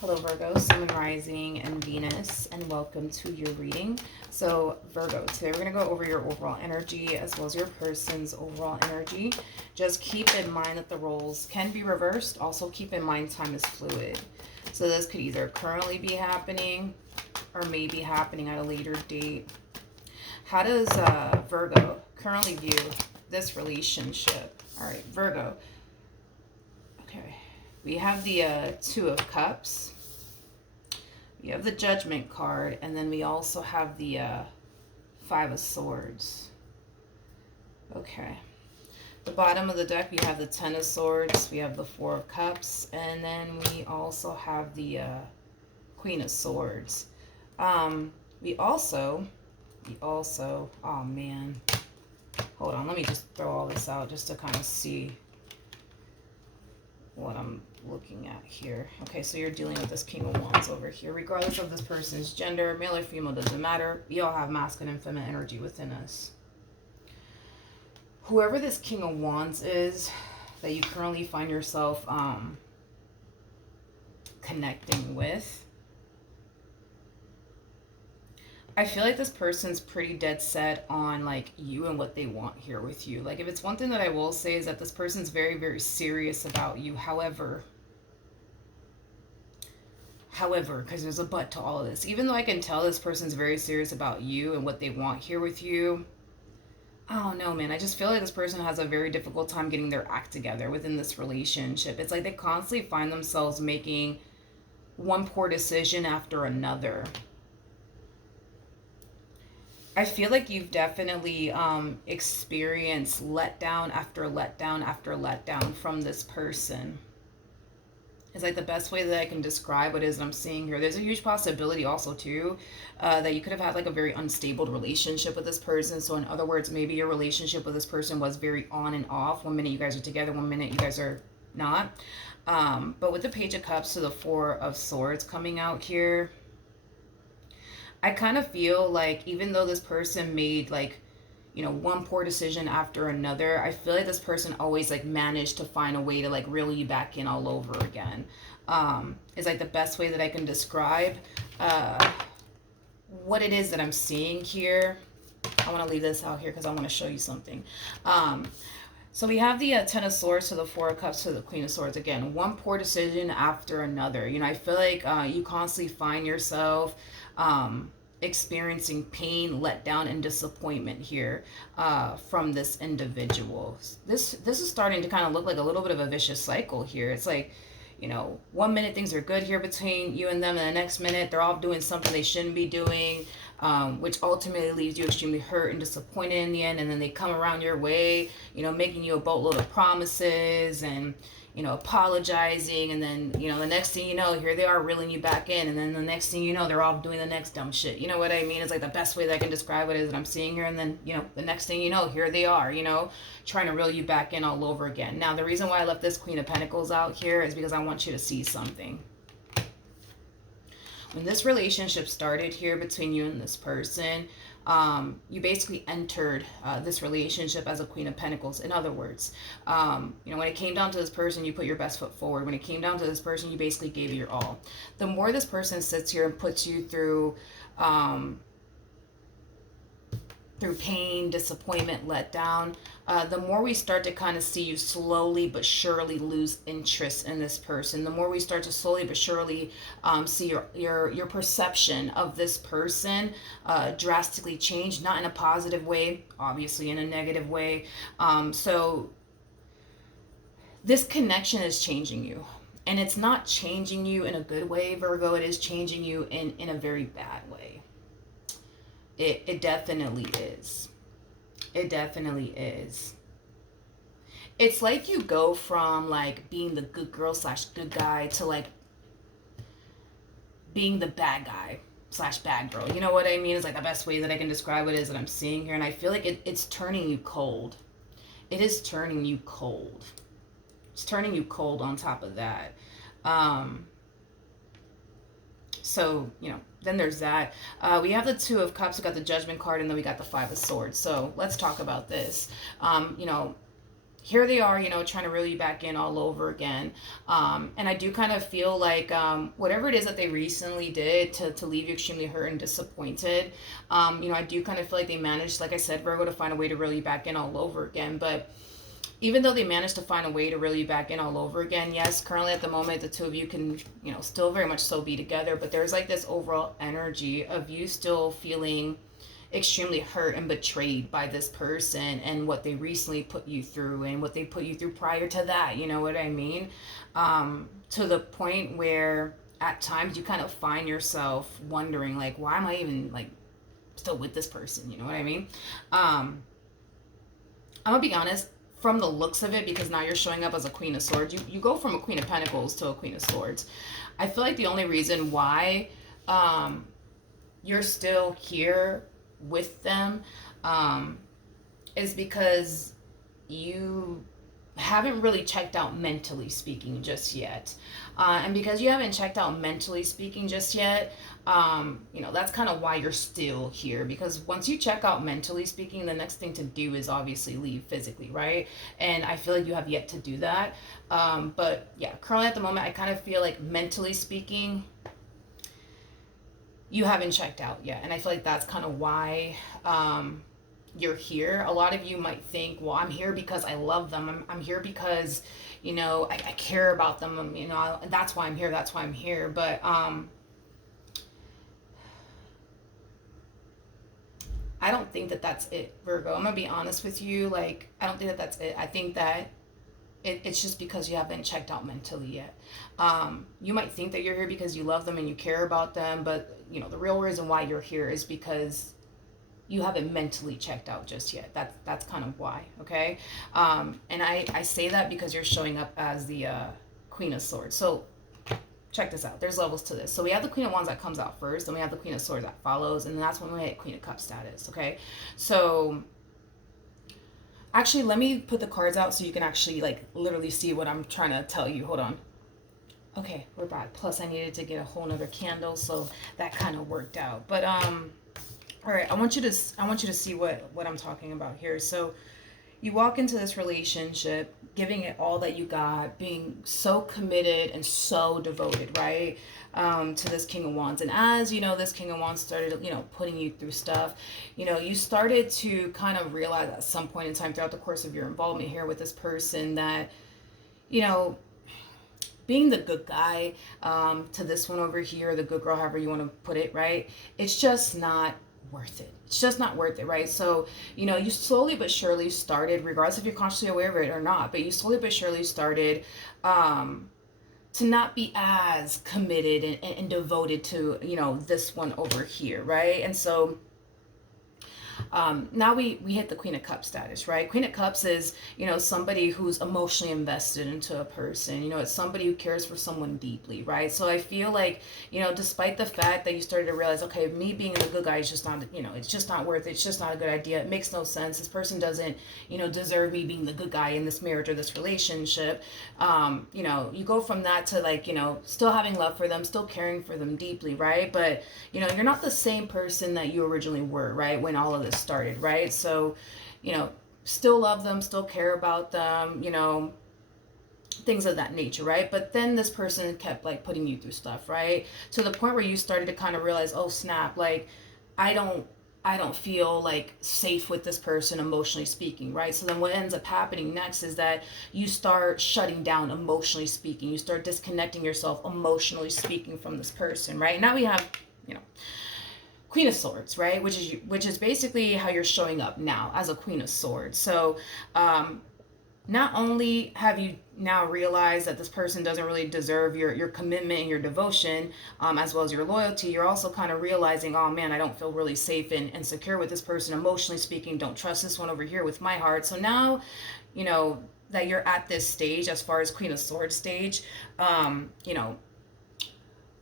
Hello Virgo, Sun, Rising, and Venus, and welcome to your reading. So Virgo, today we're going to go over your overall energy as well as your person's overall energy. Just keep in mind that the roles can be reversed. Also keep in mind time is fluid. So this could either currently be happening or may be happening at a later date. How does Virgo currently view this relationship? All right, Virgo. Okay, we have the Two of Cups. We have the Judgment card, and then we also have the Five of Swords. Okay. The bottom of the deck, we have the Ten of Swords, we have the Four of Cups, and then we also have the Queen of Swords. We also, oh man. Hold on, let me just throw all this out just to kind of see what I'm looking at here. Okay, so you're dealing with this King of Wands over here. Regardless of this person's gender, male or female, doesn't matter. We all have masculine and feminine energy within us. Whoever this King of Wands is that you currently find yourself connecting with, I feel like this person's pretty dead set on like you and what they want here with you. Like if it's one thing that I will say is that this person's very, very serious about you. However, because there's a but to all of this. Even though I can tell this person's very serious about you and what they want here with you, I don't know, man. I just feel like this person has a very difficult time getting their act together within this relationship. It's like they constantly find themselves making one poor decision after another. I feel like you've definitely experienced letdown after letdown after letdown from this person. It's like the best way that I can describe what it is I'm seeing here. There's a huge possibility also too that you could have had like a very unstable relationship with this person. So in other words, maybe your relationship with this person was very on and off. One minute you guys are together, one minute you guys are not. But with the Page of Cups to the Four of Swords coming out here, I kind of feel like even though this person made like, you know, one poor decision after another, I feel like this person always like managed to find a way to like reel you back in all over again. Is like the best way that I can describe what it is that I'm seeing here. I want to leave this out here because I want to show you something. So we have the Ten of Swords to the Four of Cups to the Queen of Swords. Again, one poor decision after another. You know, I feel like you constantly find yourself experiencing pain, letdown, and disappointment here from this individual. This is starting to kind of look like a little bit of a vicious cycle here. It's like, you know, one minute things are good here between you and them, and the next minute they're all doing something they shouldn't be doing, which ultimately leaves you extremely hurt and disappointed in the end. And then they come around your way, you know, making you a boatload of promises and, you know, apologizing, and then, you know, the next thing you know, here they are reeling you back in, and then the next thing you know, they're all doing the next dumb shit. You know what I mean? It's like the best way that I can describe what it is that I'm seeing here, and then, you know, the next thing you know, here they are, you know, trying to reel you back in all over again. Now, the reason why I left this Queen of Pentacles out here is because I want you to see something. When this relationship started here between you and this person, you basically entered this relationship as a Queen of Pentacles. In other words, you know, when it came down to this person, you put your best foot forward. When it came down to this person, you basically gave it your all. The more this person sits here and puts you through pain, disappointment, letdown, the more we start to kind of see you slowly but surely lose interest in this person. The more we start to slowly but surely see your perception of this person drastically change, not in a positive way, obviously in a negative way. So this connection is changing you. And it's not changing you in a good way, Virgo. It is changing you in a very bad way. It definitely is. It definitely is. It's like you go from like being the good girl slash good guy to like being the bad guy slash bad girl. You know what I mean? It's like the best way that I can describe what it is that I'm seeing here. And I feel like it's turning you cold. It is turning you cold. It's turning you cold on top of that. So, you know, then there's that. We have the Two of Cups, we got the Judgment card, and then we got the Five of Swords. So let's talk about this. You know, here they are, trying to reel you back in all over again. And I do kind of feel like whatever it is that they recently did to leave you extremely hurt and disappointed, I do kind of feel like they managed, like I said, Virgo, to find a way to reel you back in all over again. But even though they managed to find a way to reel you back in all over again, yes, currently at the moment, the two of you can, still very much so be together. But there's like this overall energy of you still feeling extremely hurt and betrayed by this person and what they recently put you through and what they put you through prior to that, you know what I mean? To the point where at times you kind of find yourself wondering, like, why am I even like still with this person, you know what I mean? I'm gonna be honest, from the looks of it, because now you're showing up as a Queen of Swords, you go from a Queen of Pentacles to a Queen of Swords. I feel like the only reason why you're still here with them is because you haven't really checked out mentally speaking just yet. And because you haven't checked out mentally speaking just yet, that's kind of why you're still here. Because once you check out mentally speaking, the next thing to do is obviously leave physically, right? And I feel like you have yet to do that. But yeah, currently at the moment, I kind of feel like mentally speaking, you haven't checked out yet. And I feel like that's kind of why you're here. A lot of you might think, well, I'm here because I love them. I'm here because, I care about them. That's why I'm here. That's why I'm here. But I don't think that that's it, Virgo. I'm going to be honest with you. Like, I don't think that that's it. I think that it's just because you haven't checked out mentally yet. You might think that you're here because you love them and you care about them, but the real reason why you're here is because you haven't mentally checked out just yet. That's kind of why, okay? And I say that because you're showing up as the Queen of Swords. So check this out. There's levels to this. So we have the Queen of Wands that comes out first, then we have the Queen of Swords that follows, and that's when we hit Queen of Cups status, okay? So actually, let me put the cards out so you can actually like literally see what I'm trying to tell you. Hold on. Okay, we're back. Plus I needed to get a whole nother candle, so that kind of worked out. But all right, I want you to see what I'm talking about here. So you walk into this relationship giving it all that you got, being so committed and so devoted, right, to this King of Wands. And as this King of Wands started putting you through stuff, you started to kind of realize at some point in time throughout the course of your involvement here with this person that being the good guy to this one over here, the good girl, however you want to put it, right, it's just not worth it. It's just not worth it, right? So, you slowly but surely started, regardless if you're consciously aware of it or not, but you slowly but surely started to not be as committed and devoted to, this one over here, right? And so now we hit the Queen of Cups status, right? Queen of Cups is, somebody who's emotionally invested into a person. It's somebody who cares for someone deeply, right? So I feel like, despite the fact that you started to realize, okay, me being the good guy is just not, it's just not worth it. It's just not a good idea. It makes no sense. This person doesn't, deserve me being the good guy in this marriage or this relationship. You go from that to like, still having love for them, still caring for them deeply, right? But, you're not the same person that you originally were, right? When all of this started, right? So, still love them, still care about them, things of that nature, right? But then this person kept like putting you through stuff, right? To the point where you started to kind of realize, oh snap, like I don't feel like safe with this person emotionally speaking, right? So then what ends up happening next is that you start shutting down emotionally speaking. You start disconnecting yourself emotionally speaking from this person, right? Now we have, Queen of Swords, right? Which is basically how you're showing up now as a Queen of Swords. So not only have you now realized that this person doesn't really deserve your commitment and your devotion, as well as your loyalty, you're also kind of realizing, oh man, I don't feel really safe and secure with this person emotionally speaking. Don't trust this one over here with my heart. So now, that you're at this stage as far as Queen of Swords stage,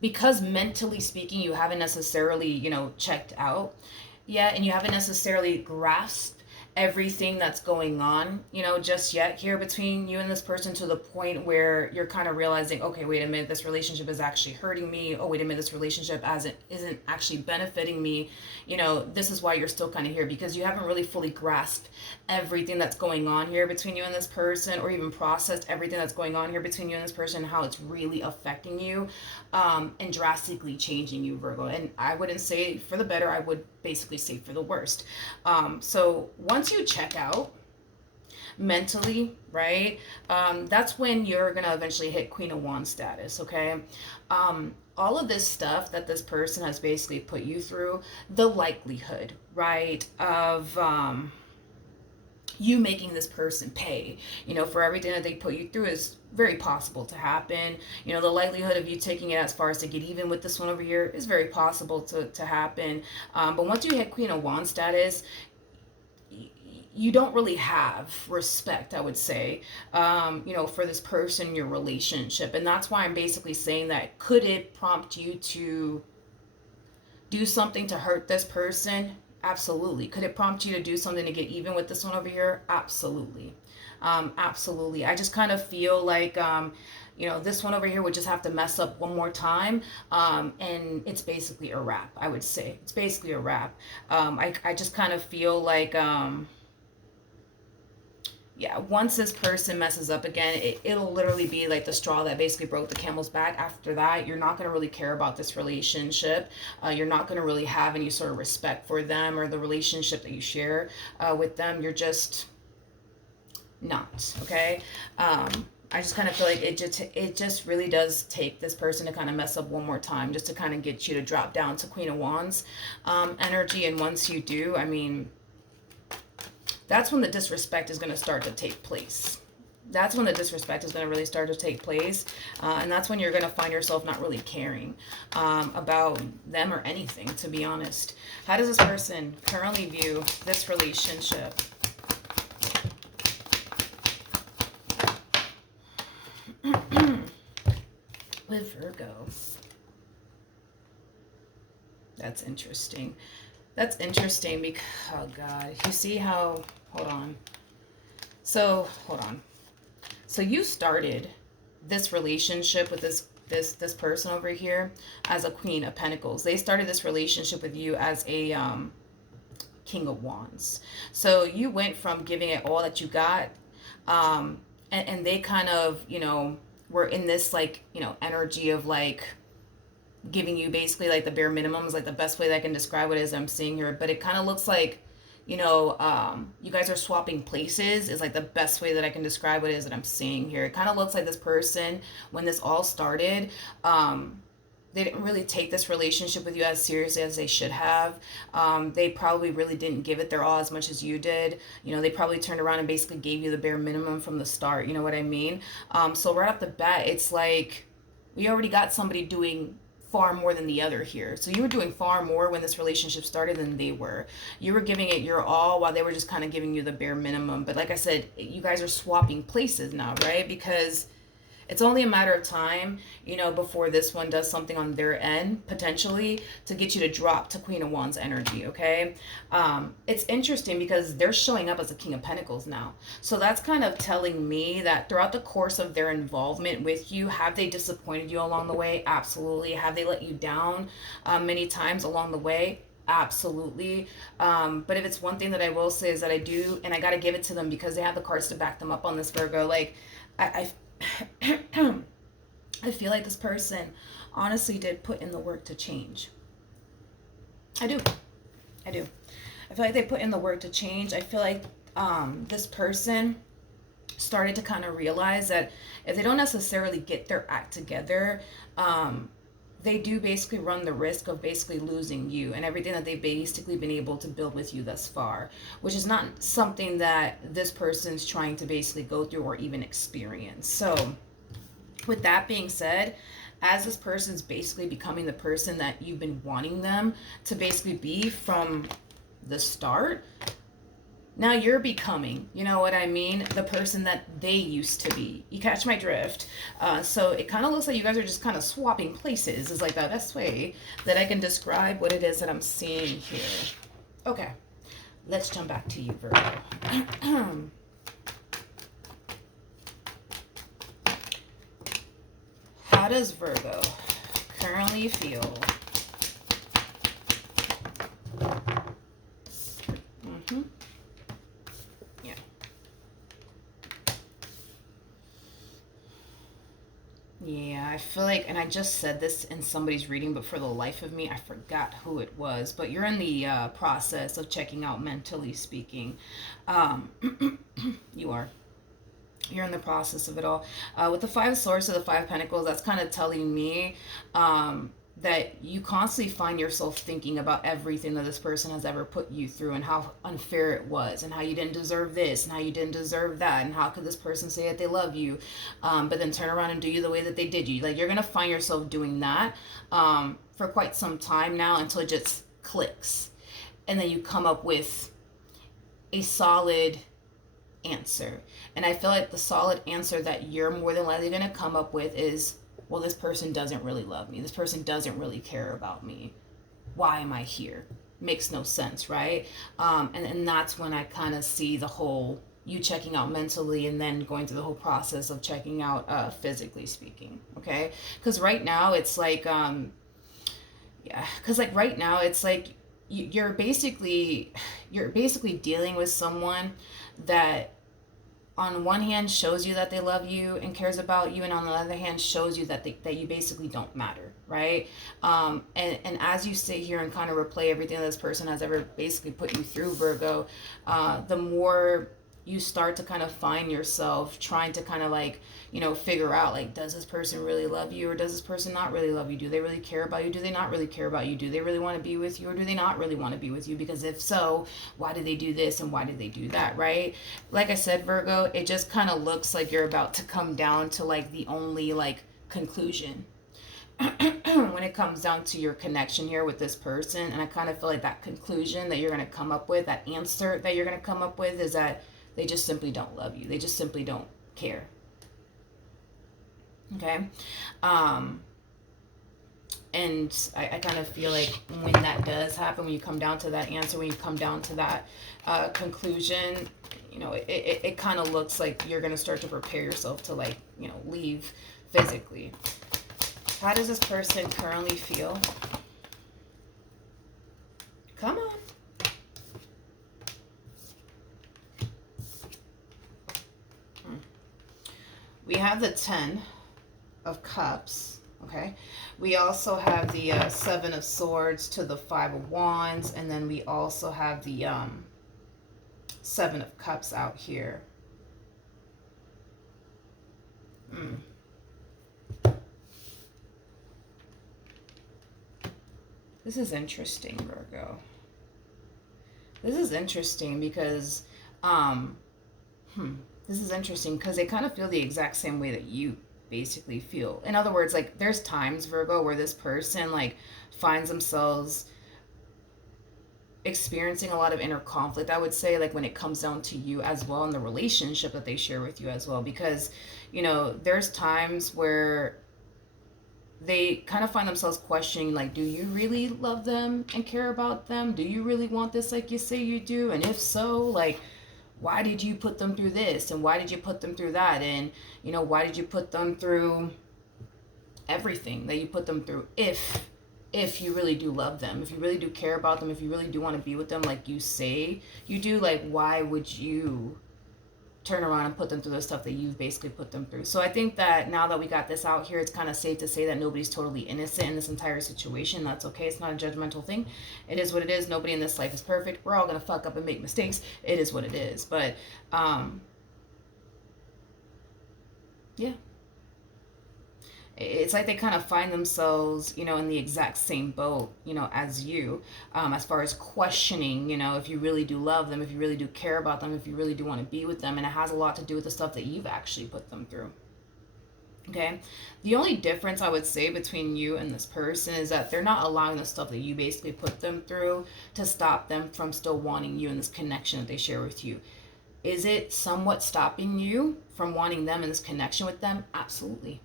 because mentally speaking, you haven't necessarily, checked out yet, and you haven't necessarily grasped everything that's going on, you know, just yet here between you and this person, to the point where you're kind of realizing, okay, wait a minute, this relationship is actually hurting me. Oh, wait a minute, this relationship isn't actually benefiting me. You know, this is why you're still kind of here, because you haven't really fully grasped everything that's going on here between you and this person, or even processed everything that's going on here between you and this person, how it's really affecting you, and drastically changing you, Virgo. And I wouldn't say for the better, I would basically say for the worst. So once you check out mentally, right, that's when you're gonna eventually hit Queen of Wands status. Okay. All of this stuff that this person has basically put you through, the likelihood, right, of you making this person pay, you know, for everything that they put you through is very possible to happen. You know, the likelihood of you taking it as far as to get even with this one over here is very possible to happen. But once you hit Queen of Wands status, you don't really have respect, I would say, you know, for this person in your relationship. And that's why I'm basically saying that, could it prompt you to do something to hurt this person? Absolutely. Could it prompt you to do something to get even with this one over here? Absolutely. Absolutely. I just kind of feel like, you know, this one over here would just have to mess up one more time, and it's basically a wrap, I would say. It's basically a wrap. I just kind of feel like, yeah, once this person messes up again, it'll literally be like the straw that basically broke the camel's back. After that, you're not going to really care about this relationship. You're not going to really have any sort of respect for them or the relationship that you share with them. You're just not, okay? I just kind of feel like it just really does take this person to kind of mess up one more time, just to kind of get you to drop down to Queen of Wands energy. And once you do, I mean, that's when the disrespect is going to start to take place. That's when the disrespect is going to really start to take place. And that's when you're going to find yourself not really caring about them or anything, to be honest. How does this person currently view this relationship? With Virgo. That's interesting. That's interesting because, oh God, you see how, hold on. So you started this relationship with this person over here as a Queen of Pentacles. They started this relationship with you as a King of Wands. So you went from giving it all that you got, and they kind of, you know, were in this, like, you know, energy of like giving you basically like the bare minimum is like the best way that I can describe it as I'm seeing here. But it kind of looks like, you know, you guys are swapping places is like the best way that I can describe what it is that I'm seeing here. It kind of looks like this person, when this all started, they didn't really take this relationship with you as seriously as they should have. They probably really didn't give it their all as much as you did. You know, they probably turned around and basically gave you the bare minimum from the start. You know what I mean? So right off the bat, it's like we already got somebody doing far more than the other here. So you were doing far more when this relationship started than they were. You were giving it your all while they were just kind of giving you the bare minimum. But like I said, you guys are swapping places now, right? Because it's only a matter of time, you know, before this one does something on their end, potentially, to get you to drop to Queen of Wands energy, okay? It's interesting because they're showing up as a King of Pentacles now. So that's kind of telling me that throughout the course of their involvement with you, have they disappointed you along the way? Absolutely. Have they let you down many times along the way? Absolutely. But if it's one thing that I will say is that I do, and I got to give it to them because they have the cards to back them up on this, Virgo. Like, I feel like this person honestly did put in the work to change. I do. I feel like they put in the work to change. I feel like this person started to kind of realize that if they don't necessarily get their act together, they do basically run the risk of basically losing you and everything that they've basically been able to build with you thus far, which is not something that this person's trying to basically go through or even experience. So with that being said, as this person's basically becoming the person that you've been wanting them to basically be from the start, now you're becoming, you know what I mean, the person that they used to be. You catch my drift? So it kind of looks like you guys are just kind of swapping places is like the best way that I can describe what it is that I'm seeing here. Okay, Let's jump back to you, Virgo. How does Virgo currently feel? Yeah. Yeah, I feel like, and I just said this in somebody's reading, but for the life of me, I forgot who it was. But you're in the process of checking out mentally speaking. Um, you are. You're in the process of it all. With the Five of Swords to the Five of Pentacles, that's kind of telling me that you constantly find yourself thinking about everything that this person has ever put you through and how unfair it was and how you didn't deserve this and how you didn't deserve that and how could this person say that they love you but then turn around and do you the way that they did you. Like, you're going to find yourself doing that for quite some time now until it just clicks. And then you come up with a solid answer. And I feel like the solid answer that you're more than likely going to come up with is, well, this person doesn't really love me. This person doesn't really care about me. Why am I here? Makes no sense, right? And that's when I kind of see the whole you checking out mentally and then going through the whole process of checking out physically speaking, okay? Because right now it's like, yeah, because like right now it's like you're basically dealing with someone that on one hand shows you that they love you and cares about you, and on the other hand shows you that that you basically don't matter, right? And as you sit here and kind of replay everything that this person has ever basically put you through, Virgo, the more you start to kind of find yourself trying to kind of like, you know, figure out like, does this person really love you or does this person not really love you? Do they really care about you? Do they not really care about you? Do they really want to be with you or do they not really want to be with you? Because if so, why did they do this and why did they do that, right? Like I said, Virgo, it just kind of looks like you're about to come down to like the only like conclusion when it comes down to your connection here with this person. And I kind of feel like that conclusion that you're going to come up with, that answer that you're going to come up with, is that they just simply don't love you. They just simply don't care. Okay? And I kind of feel like when that does happen, when you come down to that answer, when you come down to that conclusion, you know, it kind of looks like you're going to start to prepare yourself to, like, you know, leave physically. How does this person currently feel? Come on. We have the 10 of Cups, okay? We also have the 7 of Swords to the 5 of Wands, and then we also have the 7 of Cups out here. This is interesting, Virgo. This is interesting because, this is interesting because they kind of feel the exact same way that you basically feel. In other words, like, there's times, Virgo, where this person like finds themselves experiencing a lot of inner conflict, I would say, like when it comes down to you as well and the relationship that they share with you as well. Because, you know, there's times where they kind of find themselves questioning, like, do you really love them and care about them? Do you really want this like you say you do? And if so, like, why did you put them through this? And why did you put them through that? And, you know, why did you put them through everything that you put them through? If you really do love them, if you really do care about them, if you really do want to be with them like you say you do, like, why would you turn around and put them through the stuff that you've basically put them through? So I think that now that we got this out here, it's kind of safe to say that nobody's totally innocent in this entire situation. That's okay. It's not a judgmental thing. It is what it is. Nobody in this life is perfect. We're all going to fuck up and make mistakes. It is what it is. But, yeah. It's like they kind of find themselves, you know, in the exact same boat, you know, as you, as far as questioning, you know, if you really do love them, if you really do care about them, if you really do want to be with them. And it has a lot to do with the stuff that you've actually put them through. Okay. The only difference I would say between you and this person is that they're not allowing the stuff that you basically put them through to stop them from still wanting you and this connection that they share with you. Is it somewhat stopping you from wanting them and this connection with them? Absolutely.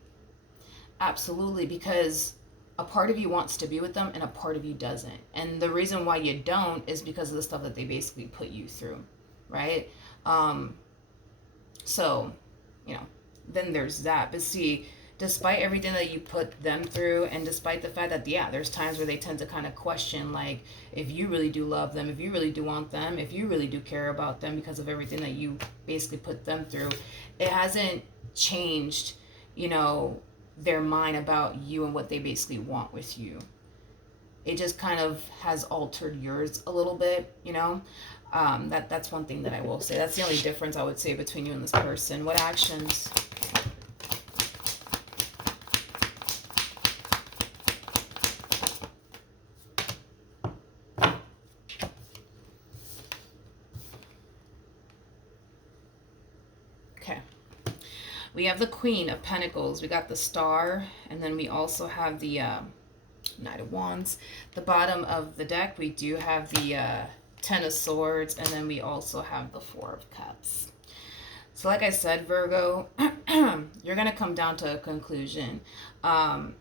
Absolutely, because a part of you wants to be with them and a part of you doesn't. And the reason why you don't is because of the stuff that they basically put you through, right? So, you know, then there's that. But see, despite everything that you put them through, and despite the fact that, yeah, there's times where they tend to kind of question, like, if you really do love them, if you really do want them, if you really do care about them because of everything that you basically put them through, it hasn't changed, you know, their mind about you and what they basically want with you. It just kind of has altered yours a little bit, you know. That's one thing that I will say. That's the only difference I would say between you and this person. What actions? Okay. We have the Queen of Pentacles. We got the Star, and then we also have the Knight of Wands. The bottom of the deck, we do have the Ten of Swords, and then we also have the Four of Cups. So like I said, Virgo, you're going to come down to a conclusion. And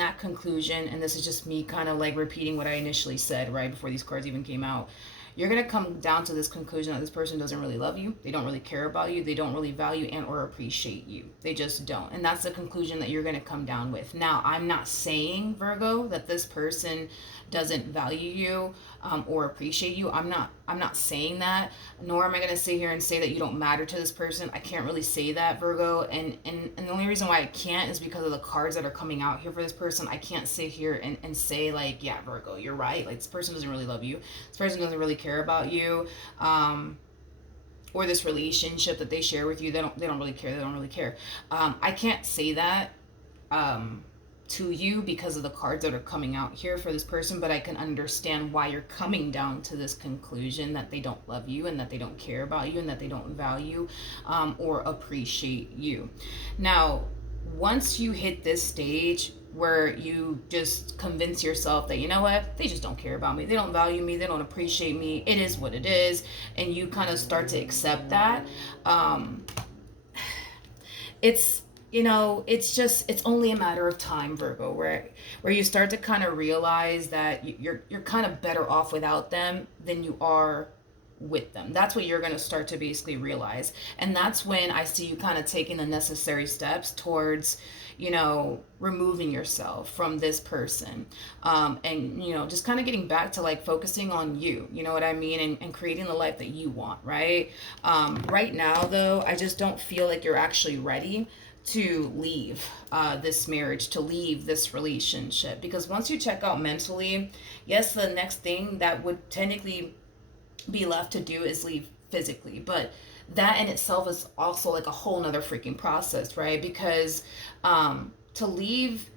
that conclusion, and this is just me kind of like repeating what I initially said right before these cards even came out. You're going to come down to this conclusion that this person doesn't really love you. They don't really care about you. They don't really value and or appreciate you. They just don't. And that's the conclusion that you're going to come down with. Now, I'm not saying, Virgo, that this person doesn't value you or appreciate you. I'm not saying that, nor am I going to sit here and say that you don't matter to this person. I can't really say that, Virgo. And the only reason why I can't is because of the cards that are coming out here for this person. I can't sit here and say, like, yeah, Virgo, you're right. Like, this person doesn't really love you. This person doesn't really care about you. Or this relationship that they share with you, they don't really care. They don't really care. I can't say that to you because of the cards that are coming out here for this person, but I can understand why you're coming down to this conclusion that they don't love you and that they don't care about you and that they don't value or appreciate you. Now, once you hit this stage where you just convince yourself that, you know what, they just don't care about me, they don't value me, they don't appreciate me, it is what it is, and you kind of start to accept that, it's, you know, it's only a matter of time, Virgo, where you start to kind of realize that you're kind of better off without them than you are with them. That's what you're going to start to basically realize. And that's when I see you kind of taking the necessary steps towards, you know, removing yourself from this person. And, you know, just kind of getting back to like focusing on you, you know what I mean? And creating the life that you want, right? Right now, though, I just don't feel like you're actually ready to leave this marriage, to leave this relationship. Because once you check out mentally, yes, the next thing that would technically be left to do is leave physically, but that in itself is also like a whole nother freaking process, right? Because to leave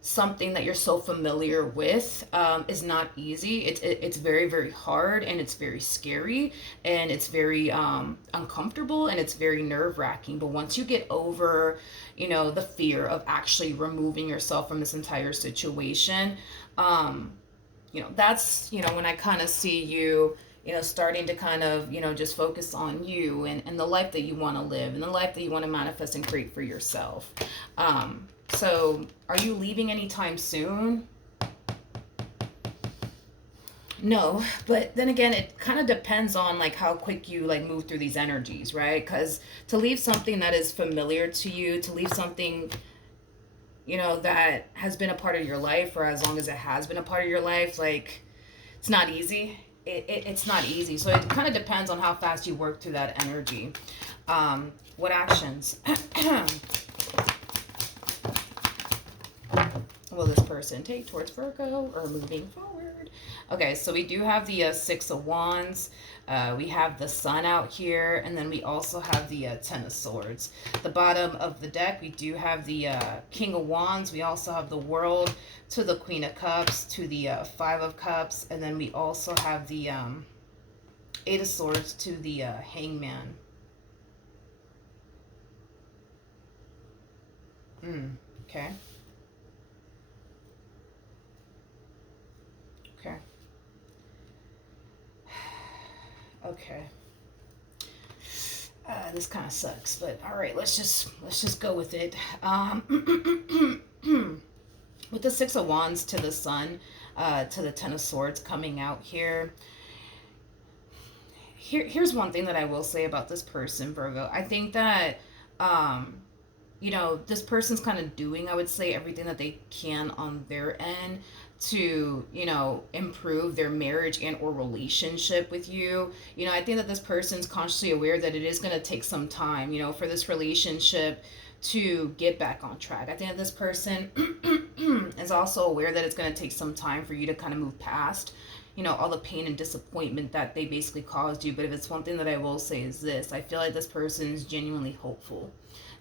something that you're so familiar with is not easy. It's very, very hard, and it's very scary, and it's very uncomfortable, and it's very nerve-wracking. But once you get over, you know, the fear of actually removing yourself from this entire situation, you know, that's, you know, when I kind of see you, you know, starting to kind of, you know, just focus on you and the life that you want to live and the life that you want to manifest and create for yourself. So are you leaving anytime soon? No, but then again, it kind of depends on like how quick you like move through these energies, right? Because to leave something that is familiar to you, to leave something, you know, that has been a part of your life, or as long as it has been a part of your life, like, it's not easy. It's not easy. So it kind of depends on how fast you work through that energy. What actions will this person take towards Virgo or moving forward? Okay, so we do have the Six of Wands. We have the Sun out here, and then we also have the Ten of Swords. The bottom of the deck, we do have the King of Wands. We also have the World, to the Queen of Cups, to the Five of Cups, and then we also have the Eight of Swords to the Hangman. Okay. Okay. Okay. This kind of sucks, but all right, let's just go with it. With the Six of Wands to the Sun, to the Ten of Swords coming out here. Here's one thing that I will say about this person, Virgo. I think that, you know, this person's kind of doing, I would say, everything that they can on their end to, you know, improve their marriage and or relationship with you. You know, I think that this person's consciously aware that it is going to take some time, you know, for this relationship to get back on track. I think that this person is also aware that it's going to take some time for you to kind of move past, you know, all the pain and disappointment that they basically caused you. But if it's one thing that I will say is this, I feel like this person's genuinely hopeful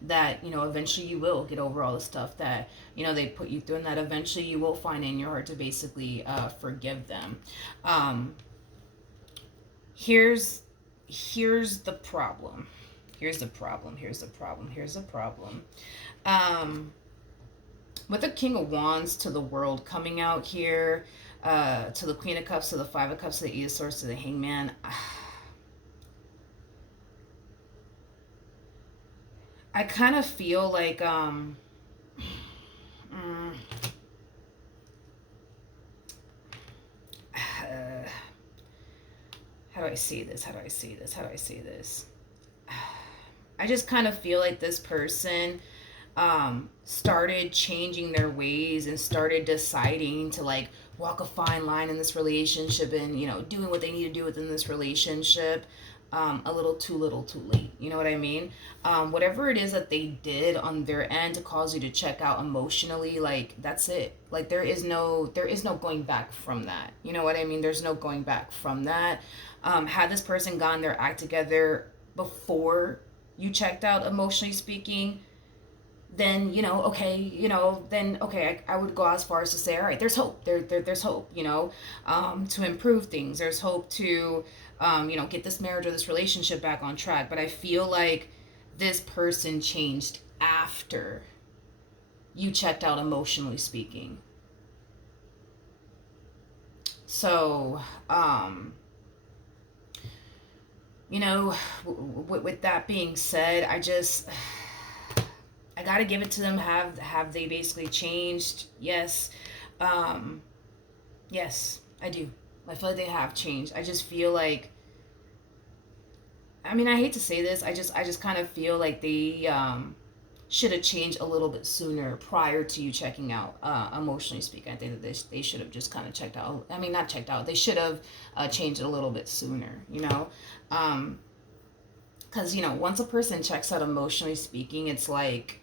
that, you know, eventually you will get over all the stuff that, you know, they put you through, and that eventually you will find in your heart to basically forgive them. Here's the problem. Here's the problem. With the King of Wands to the World coming out here, to the Queen of Cups, to the Five of Cups, to the Eight of Swords, to the Hangman, I kind of feel like, how do I say this? I just kind of feel like this person started changing their ways and started deciding to like walk a fine line in this relationship, and, you know, doing what they need to do within this relationship a little too late. You know what I mean? Whatever it is that they did on their end to cause you to check out emotionally, like, that's it. Like, there is no going back from that. You know what I mean? There's no going back from that. Had this person gotten their act together before you checked out, emotionally speaking, then, you know, okay, I would go as far as to say, all right, there's hope. There's hope, you know, to improve things. There's hope to, you know, get this marriage or this relationship back on track. But I feel like this person changed after you checked out, emotionally speaking. So, you know, with that being said, I gotta give it to them. Have they basically changed? Yes. Yes, I do. I feel like they have changed. I just feel like, I mean, I hate to say this. I just kind of feel like they should have changed a little bit sooner prior to you checking out, emotionally speaking. I think that they should have just kind of checked out. I mean, not checked out. They should have changed it a little bit sooner, you know? Because, you know, once a person checks out, emotionally speaking, it's like,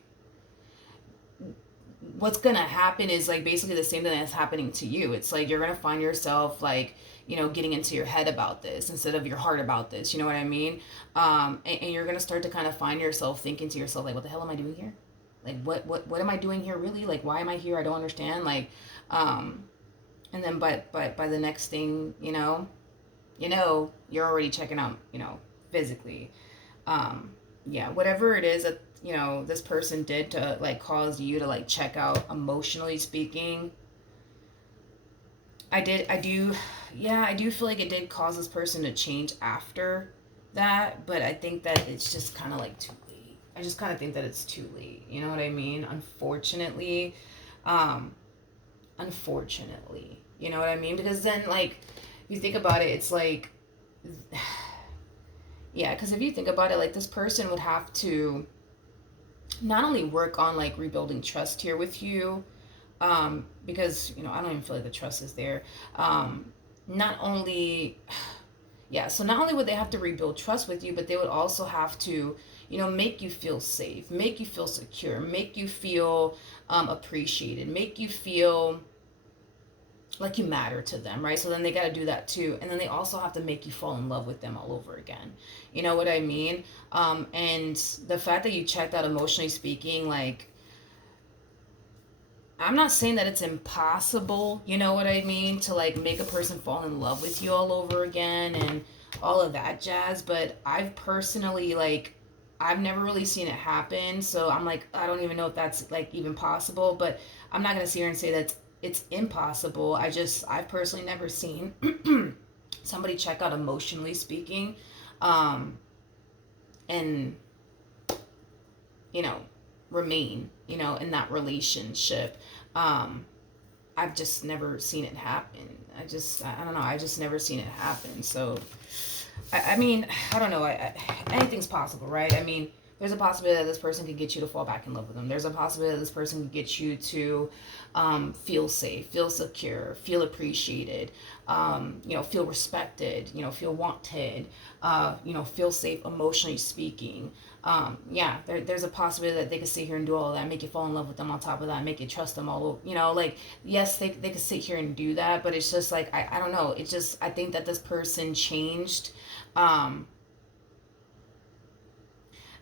what's gonna happen is like basically the same thing that's happening to you. It's like you're gonna find yourself like, you know, getting into your head about this instead of your heart about this. You know what I mean? And you're gonna start to kind of find yourself thinking to yourself like, what the hell am I doing here? Like, what am I doing here really? Like, why am I here? I don't understand. Like, and then but by the next thing, you know, you're already checking out, you know, physically. Yeah, whatever it is that, you know, this person did to like cause you to like check out, emotionally speaking, I do feel like it did cause this person to change after that. But I think that it's just kind of like too late. I just kind of think that it's too late. You know what I mean? Unfortunately, you know what I mean? Because then, like, if you think about it, it's like, yeah, because if you think about it, like, this person would have to not only work on like rebuilding trust here with you, because, you know, I don't even feel like the trust is there. Not only, yeah, so not only would they have to rebuild trust with you, but they would also have to, you know, make you feel safe, make you feel secure, make you feel appreciated, make you feel like you matter to them, right? So then they got to do that too. And then they also have to make you fall in love with them all over again. You know what I mean? And the fact that you checked out, emotionally speaking, like, I'm not saying that it's impossible, you know what I mean, to like make a person fall in love with you all over again and all of that jazz. But I've personally, like, I've never really seen it happen. So I'm like, I don't even know if that's like even possible. But I'm not going to sit here and say that it's impossible. I've personally never seen somebody check out, emotionally speaking, and, you know, remain, you know, in that relationship. I've just never seen it happen. I don't know. I just never seen it happen. So, I mean, I don't know. Anything's possible, right? I mean, there's a possibility that this person could get you to fall back in love with them. There's a possibility that this person could get you to feel safe, feel secure, feel appreciated, feel respected, feel wanted, feel safe emotionally speaking. There's a possibility that they could sit here and do all that, make you fall in love with them on top of that, make you trust them all over, like, yes, they could sit here and do that, but it's just like, I don't know. It's just, I think that this person changed.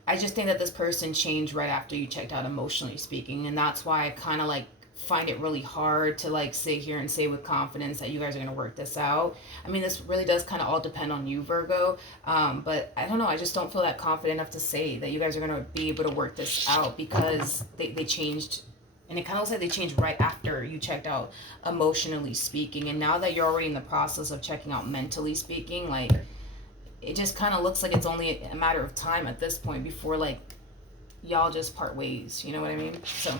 I just think that this person changed right after you checked out emotionally speaking, and that's why I kind of like find it really hard to like sit here and say with confidence that you guys are going to work this out. I mean, this really does kind of all depend on you, Virgo, but I don't know, I just don't feel that confident enough to say that you guys are going to be able to work this out, because they changed, and it kind of looks like they changed right after you checked out emotionally speaking, and now that you're already in the process of checking out mentally speaking, like, it just kind of looks like it's only a matter of time at this point before, like, y'all just part ways. You know what I mean? So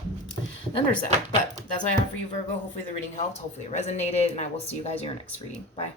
then there's that. But that's what I have for you, Virgo. Hopefully the reading helped. Hopefully it resonated. And I will see you guys in your next reading. Bye.